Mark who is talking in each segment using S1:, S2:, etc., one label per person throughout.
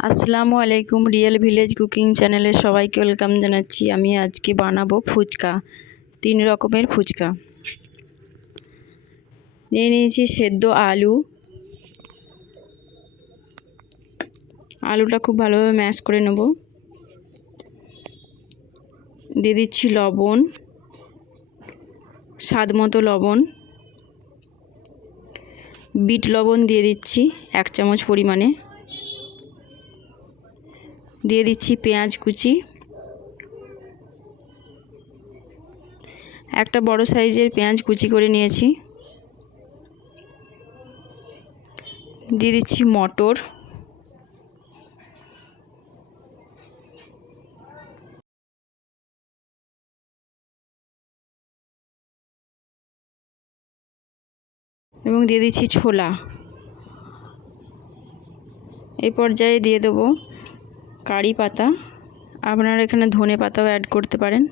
S1: আসসালামু আলাইকুম real village cooking চ্যানেলে সবাইকে ওয়েলকাম জানাচ্ছি। আমি আজকে বানাবো ফুচকা, তিন রকমের ফুচকা। নিয়ে নিয়েছি সেদ্ধ আলু। আলুটা খুব ভালোভাবে ম্যাশ করে নেব। দিয়ে দিচ্ছি লবণ, স্বাদ মতো লবণ। বিট লবণ দিয়ে দিচ্ছি এক চামচ পরিমাণে। দিয়ে দিচ্ছি পেঁয়াজ কুচি। একটা বড় সাইজের পেঁয়াজ কুচি করে নিয়েছি। দিয়ে দিচ্ছি মটর। এবং দিয়ে দিচ্ছি ছোলা। এই পর্যায়ে দিয়ে দেবো কারি পাতা। আপনারা এখানে ধনে পাতাও অ্যাড করতে পারেন।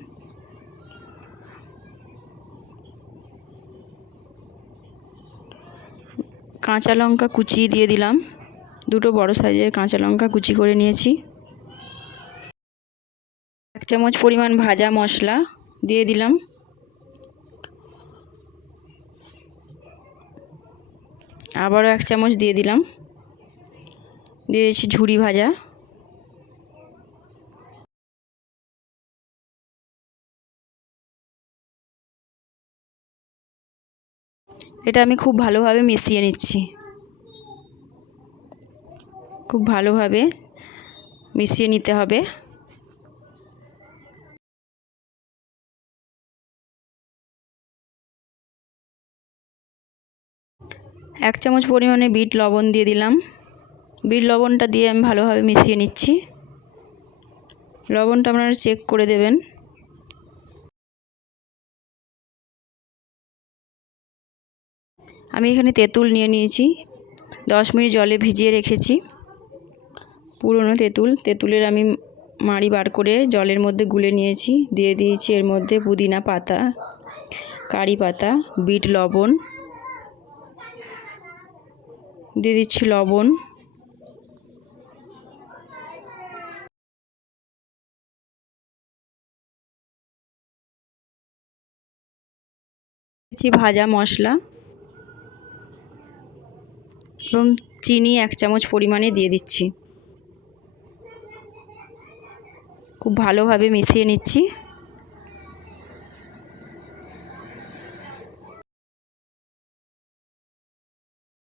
S1: কাঁচা লঙ্কা কুচি দিয়ে দিলাম। দুটো বড় সাইজের কাঁচা লঙ্কা কুচি করে নিয়েছি। এক চামচ পরিমাণ ভাজা মশলা দিয়ে দিলাম। আবারও এক চামচ দিয়ে দিলাম। দিয়ে দিয়েছি ঝুড়ি ভাজা। এটা আমি খুব ভালোভাবে মিশিয়ে নিচ্ছি। খুব ভালোভাবে মিশিয়ে নিতে হবে। এক চামচ পরিমাণে বিট লবণ দিয়ে দিলাম। বিট লবণটা দিয়ে আমি ভালোভাবে মিশিয়ে নিচ্ছি। লবণটা আপনারা চেক করে দেবেন। আমি এখানে তেঁতুল নিয়ে নিয়েছি। দশ মিনিট জলে ভিজিয়ে রেখেছি। পুরনো তেঁতুল। তেঁতুলের আমি মাড়ি বার করে জলের মধ্যে গুলে নিয়েছি। দিয়ে দিয়েছি এর মধ্যে পুদিনা পাতা, কারি পাতা, বিট লবণ, দিয়ে দিচ্ছি লবণ। ভাজা মশলা। এবং চিনি এক চামচ পরিমাণে দিয়ে দিচ্ছি। খুব ভালোভাবে মিশিয়ে নিচ্ছি।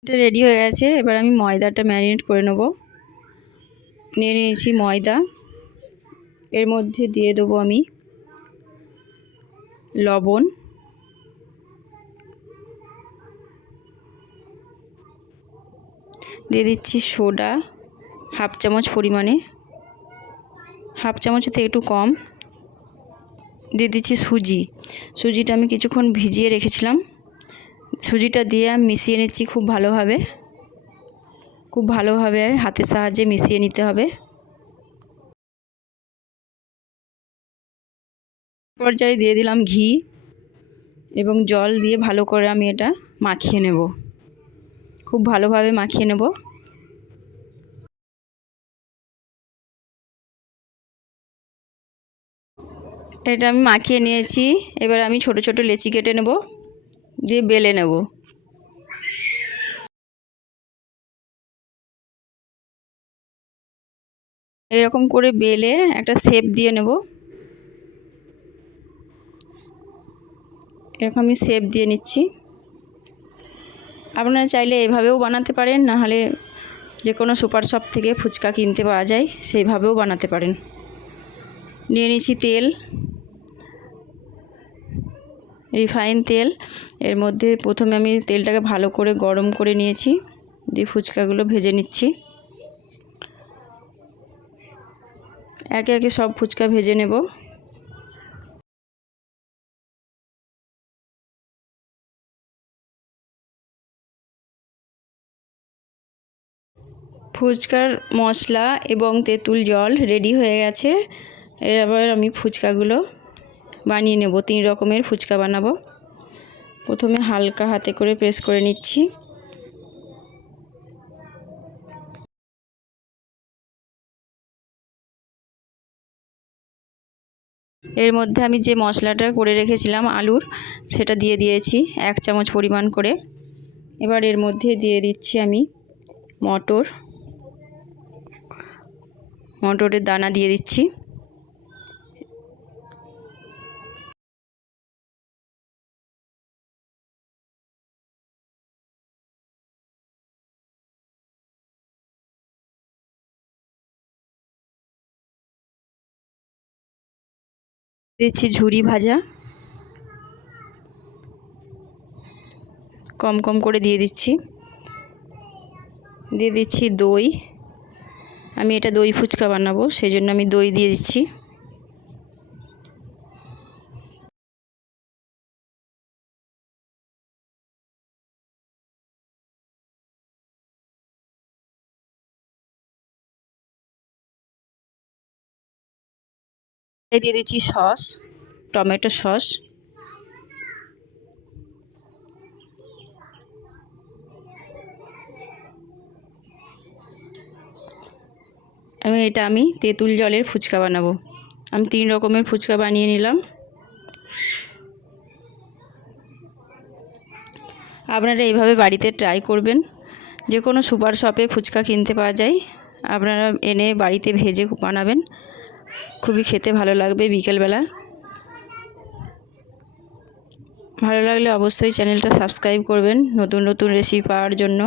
S1: এটা রেডি হয়ে গেছে। এবার আমি ময়দাটা ম্যারিনেট করে নেব। নিয়ে নিয়েছি ময়দা। এর মধ্যে দিয়ে দেবো আমি লবণ। দিয়ে দিচ্ছি সোডা, হাফ চামচ পরিমাণে। হাফ চামচের থেকে একটু কম। দিয়ে দিচ্ছি সুজি। সুজিটা আমি কিছুক্ষণ ভিজিয়ে রেখেছিলাম। সুজিটা দিয়ে মিশিয়ে নিচ্ছি খুব ভালোভাবে। খুব ভালোভাবে হাতের সাহায্যে মিশিয়ে নিতে হবে। পর্যায়ে দিয়ে দিলাম ঘি এবং জল দিয়ে ভালো করে আমি এটা মাখিয়ে নেব। খুব ভালোভাবে মাখিয়ে নেব। এটা আমি মাখিয়ে নিয়েছি। এবার আমি ছোট ছোট লেচি কেটে নেব, দিয়ে বেলে নেব। এরকম করে বেলে একটা শেপ দিয়ে নেব। এরকম আমি শেপ দিয়ে নিচ্ছি। আপনারা চাইলে এভাবেও বানাতে পারেন না হলে যে কোনো সুপার শপ থেকে ফুচকা কিনতে পাওয়া যায়, সেইভাবেও বানাতে পারেন। নিয়ে নিয়েছি তেল, রিফাইন তেল। এর মধ্যে প্রথমে আমি তেলটাকে ভালো করে গরম করে নিয়েছি, দিয়ে ফুচকাগুলো ভেজে নিচ্ছি। একে একে সব ফুচকা ভেজে নেব। ফুচকার মশলা এবং তেঁতুল জল রেডি হয়ে গেছে। এবার আমি ফুচকাগুলো বানিয়ে নেব। তিন রকমের ফুচকা বানাবো। প্রথমে হালকা হাতে করে প্রেস করে নিচ্ছি। এর মধ্যে আমি যে মশলাটা করে রেখেছিলাম, আলুর, সেটা দিয়ে দিয়েছি এক চামচ পরিমাণ করে। এবার এর মধ্যে দিয়ে দিচ্ছি আমি মটর। মটরের দানা দিয়ে দিচ্ছি। দিচ্ছি ঝুরি ভাজা। কম কম করে দিয়ে দিচ্ছি। দিয়ে দিচ্ছি দই। আমি এটা দই ফুচকা বানাবো সেই জন্য আমি দই দিয়ে দিচ্ছি। দিয়ে দিচ্ছি সস, টমেটো সস। আমি এটা আমি তেঁতুল জলের ফুচকা বানাবো। আমি তিন রকমের ফুচকা বানিয়ে নিলাম। আপনারা এইভাবে বাড়িতে ট্রাই করবেন। যে কোনো সুপার শপে ফুচকা কিনতে পাওয়া যায়। আপনারা এনে বাড়িতে ভেজে বানাবেন। খুবই খেতে ভালো লাগবে বিকেলবেলা। ভালো লাগলে অবশ্যই চ্যানেলটা সাবস্ক্রাইব করবেন। নতুন নতুন রেসিপি পাওয়ার জন্য।